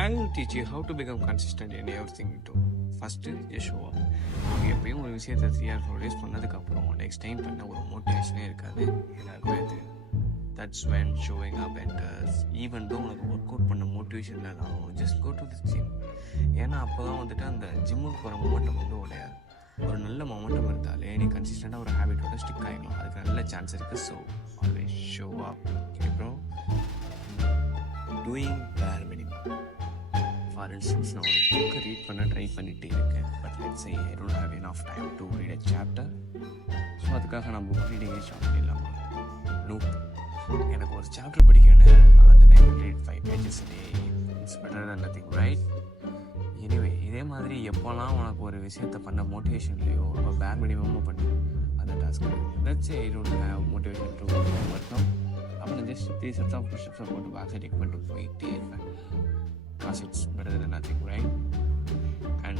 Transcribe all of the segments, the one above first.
I will teach you how to become consistent in everything you do. First, just show up. எப்பயும் ஒரு விஷயத்தை 3 or 4 days பண்ணதுக்கப்புறம் next time பண்ண ஒரு மோட்டிவேஷனே இருக்காது. எல்லாருக்குமே அது that's when showing up enters. Even though உனக்கு ஒர்க் அவுட் பண்ண மோட்டிவேஷன் இல்லைனாலும் just go to the gym. ஏன்னா அப்போ தான் வந்துட்டு அந்த ஜிம்முக்கு போகிற மொமெண்டம் வந்து உடையாது. ஒரு நல்ல மொமெண்டம் இருந்தாலே நீ கன்சிஸ்டண்ட்டாக ஒரு ஹேபிட்டோட ஸ்டிக் ஆகிக்கலாம். அதுக்கு நல்ல சான்ஸ் இருக்குது. So always show up. அப்புறம் டூயிங் பேர் மினிமம். ஃபார் இன்ஸ்டன்ஸ் நான் ஒரு புக்கை ரீட் பண்ண ட்ரை பண்ணிகிட்டே இருக்கேன். But let's say I don't have enough time to read a chapter. So அதுக்காக நான் புக் ரீடிங்கே ஸ்டார்ட் பண்ணிடலாமா? நோ. எனக்கு ஒரு சாப்டர் படிக்கணும்னு அந்த time read 5 pages a day. It's better than nothing, right? Anyway இதே மாதிரி எப்போல்லாம் உனக்கு ஒரு விஷயத்தை பண்ண மோட்டிவேஷன் இல்லையோ அப்போ பேர் மினிமமாக பண்ணு அந்த task. Let's say I don't have motivation to work out. அப்போ நான் ஜஸ்ட் 3 sets of push-ups போட்டு பேக் சைட் டேக் பண்ணிட்டு போயிட்டே இருப்பேன். Because it's better than nothing, right? And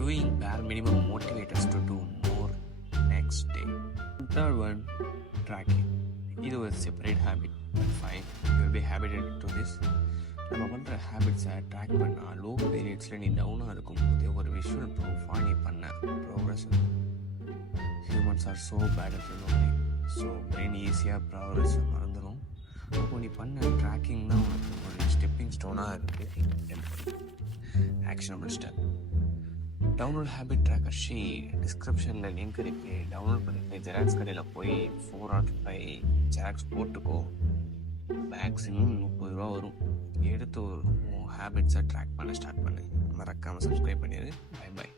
doing bare minimum motivates us to do more next day. Third one, tracking. இது ஒரு separate habit. Fine, you will be habitat to this. நம்ம பண்ணுற ஹேபிட்ஸை track பண்ணால் low பீரியட்ஸில் நீ டவுனாக இருக்கும்போது ஒரு visual ப்ரூஃபாக நீ பண்ண ப்ரோக்ரஸ் இருக்கும். Humans are so bad at remembering. So brain ஈஸியாக ப்ரோக்ரஸ் மறந்துடும். அப்போ நீ பண்ண ட்ராக்கிங் தான் உனக்கு ஒரு ஸ்டெப்பிங் ஸ்டோனாக இருக்குது. Actionable step. Download habit tracker sheet. டிஸ்கிரிப்ஷனில் லிங்க் இருக்குது. டவுன்லோட் பண்ணிட்டு ஜெராக்ஸ் கடையில் போய் 4 or 5 ஜெராக்ஸ் போட்டுக்கோ. மேக்ஸிமம் 30 ரூபா வரும். எடுத்து ஒரு ஹேபிட்ஸை ட்ராக் பண்ண ஸ்டார்ட் பண்ணு. மறக்காமல் சப்ஸ்கிரைப் பண்ணிடு. Bye by.